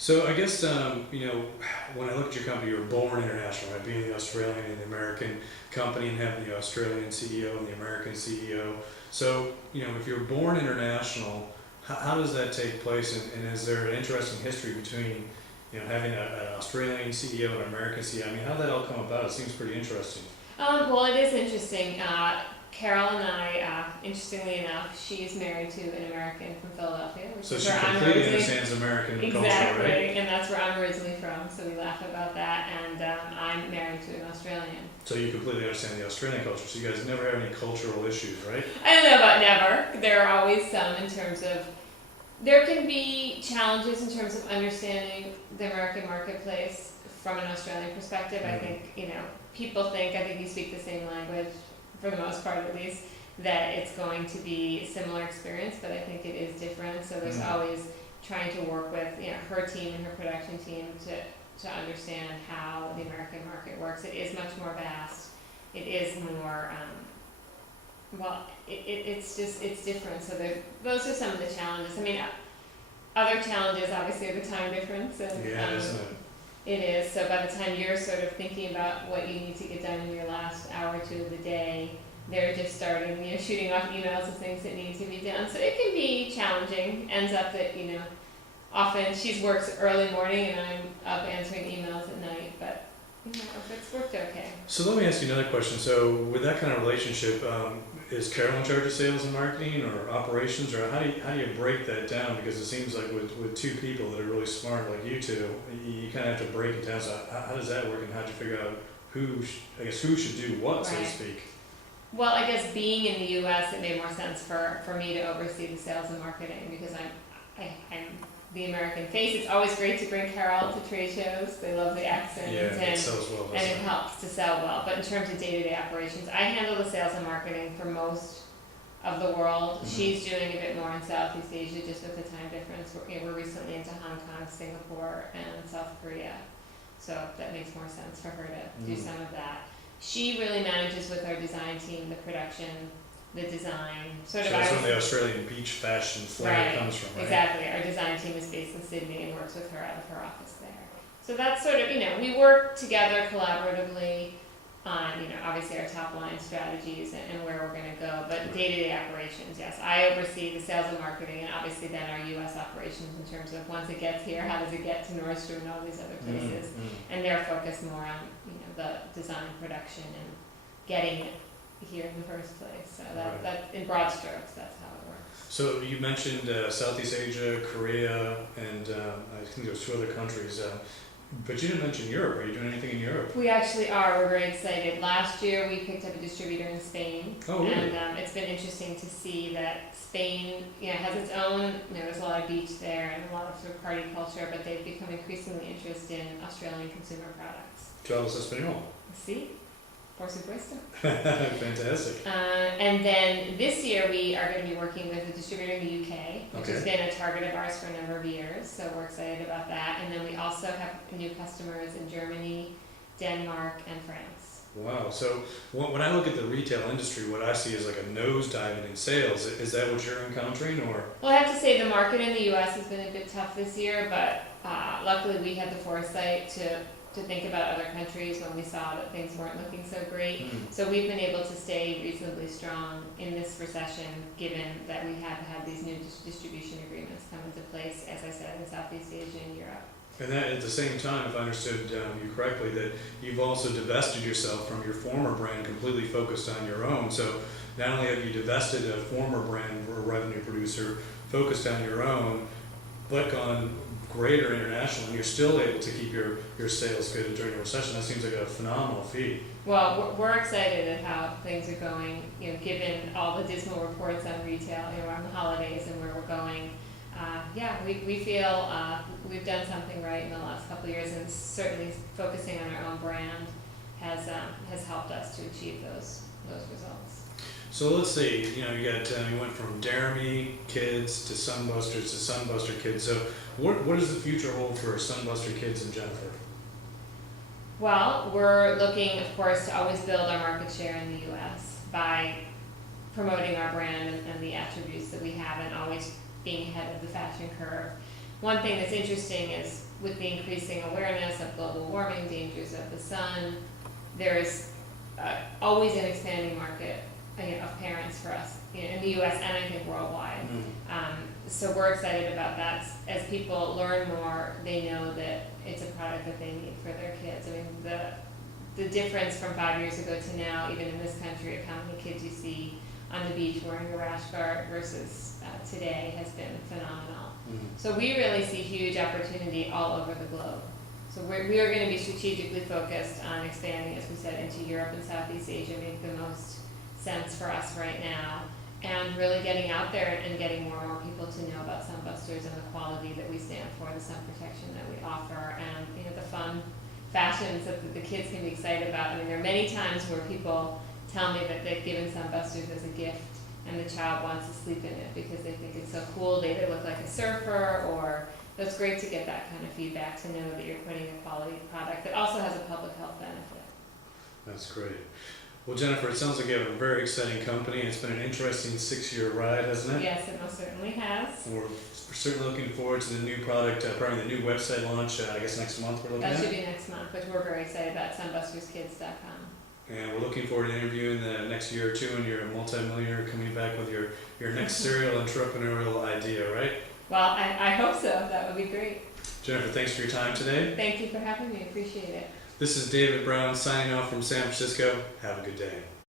So I guess when I look at your company, you were born international, right? Being the Australian and the American company, and having the Australian CEO and the American CEO. So if you're born international, how does that take place? And is there an interesting history between having an Australian CEO and an American CEO? I mean, how did that all come about? It seems pretty interesting. Well, it is interesting. Carol and I, interestingly enough, she's married to an American from Philadelphia, which So is she where I'm completely originally. understands American culture, Exactly, right? and that's where I'm originally from, so we laugh about that. And I'm married to an Australian. So you completely understand the Australian culture. So you guys never have any cultural issues, right? I don't know about never. There are always some in terms of there can be challenges in terms of understanding the American marketplace from an Australian perspective. I think people think I think you speak the same language for the most part at least, that it's going to be a similar experience, but I think it is different. So there's always trying to work with her team and her production team to understand how the American market works. It is much more vast. It is more it's different. So those are some of the challenges. I mean, other challenges obviously are the time difference, and Isn't it? it is. So by the time you're sort of thinking about what you need to get done in your last hour or two of the day, they're just starting, shooting off emails of things that need to be done. So it can be challenging. Ends up that, often she works early morning and I'm up answering emails at night, but it's worked okay. So let me ask you another question. So with that kind of relationship, is Carol in charge of sales and marketing or operations, or how do you break that down? Because it seems like with two people that are really smart like you two, you kind of have to break it down. So how does that work, and how do you figure out who should do what, so to speak? Well, I guess being in the U.S., it made more sense for me to oversee the sales and marketing because I'm the American face. It's always great to bring Carol to trade shows. They love the accent, it sells well, and it helps to sell well. But in terms of day-to-day operations, I handle the sales and marketing for most of the world. She's doing a bit more in Southeast Asia just with the time difference. We're recently into Hong Kong, Singapore, and South Korea, so that makes more sense for her to do some of that. She really manages with our design team the production, the design. So that's where the Australian beach fashion flair comes from, right? Exactly. Our design team is based in Sydney and works with her out of her office there. So that's sort of, we work together collaboratively on, obviously our top line strategies and where we're going to go. But day-to-day operations, yes. I oversee the sales and marketing, and obviously then our U.S. operations in terms of once it gets here, how does it get to Nordstrom and all these other places. And they're focused more on, the design, production, and getting it here in the first place. So that in broad strokes, that's how it works. So you mentioned Southeast Asia, Korea, and I think there's two other countries. But you didn't mention Europe. Are you doing anything in Europe? We actually are. We're very excited. Last year we picked up a distributor in Spain. Oh, really? And it's been interesting to see that Spain has its own, there's a lot of beach there and a lot of sort of party culture, but they've become increasingly interested in Australian consumer products. Tú hablas español. Sí, por supuesto. Fantastic. And then this year we are going to be working with a distributor in the UK, which has been a target of ours for a number of years, so we're excited about that. And then we also have new customers in Germany, Denmark, and France. Wow. So when I look at the retail industry, what I see is like a nosedive in sales. Is that what you're encountering, or? Well, I have to say the market in the US has been a bit tough this year, but luckily we had the foresight to think about other countries when we saw that things weren't looking so great. So we've been able to stay reasonably strong in this recession, given that we have had these new distribution agreements come into place, as I said, in Southeast Asia and Europe. And that at the same time, if I understood you correctly, that you've also divested yourself from your former brand, completely focused on your own. So not only have you divested a former brand or a revenue producer, focused on your own, but gone greater international, and you're still able to keep your sales good during a recession. That seems like a phenomenal feat. Well, we're excited at how things are going, given all the dismal reports on retail, around the holidays and where we're going. We feel we've done something right in the last couple of years, and certainly focusing on our own brand has helped us to achieve those results. So let's see, you went from Darimi Kidz to Sunbusters to Sunbuster Kidz. So what does the future hold for Sunbuster Kidz and Jennifer? Well, we're looking, of course, to always build our market share in the U.S. by promoting our brand and the attributes that we have, and always being ahead of the fashion curve. one thing that's interesting is with the increasing awareness of global warming, dangers of the sun, there's always an expanding market of parents for us in the U.S. and I think worldwide. So we're excited about that. As people learn more, they know that it's a product that they need for their kids. I mean, the difference from 5 years ago to now, even in this country, of how many kids you see on the beach wearing a rash guard versus today has been phenomenal. So we really see huge opportunity all over the globe. So we are going to be strategically focused on expanding, as we said, into Europe and Southeast Asia, make the most sense for us right now, and really getting out there and getting more and more people to know about Sunbusters and the quality that we stand for, the sun protection that we offer, and the fun fashions that the kids can be excited about. I mean, there are many times where people tell me that they've given Sunbusters as a gift and the child wants to sleep in it because they think it's so cool. They either look like a surfer, or it's great to get that kind of feedback, to know that you're putting a quality product that also has a public health benefit. That's great. Well, Jennifer, it sounds like you have a very exciting company. It's been an interesting 6-year ride, hasn't it? Yes, it most certainly has. We're certainly looking forward to the new product, probably the new website launch, I guess next month we're looking at. That should be next month, which we're very excited about, sunbusterskids.com. And we're looking forward to interviewing the next year or two, and you're a multi-millionaire coming back with your next serial entrepreneurial idea, right? Well, I hope so. That would be great. Jennifer, thanks for your time today. Thank you for having me. Appreciate it. This is David Brown signing off from San Francisco. Have a good day.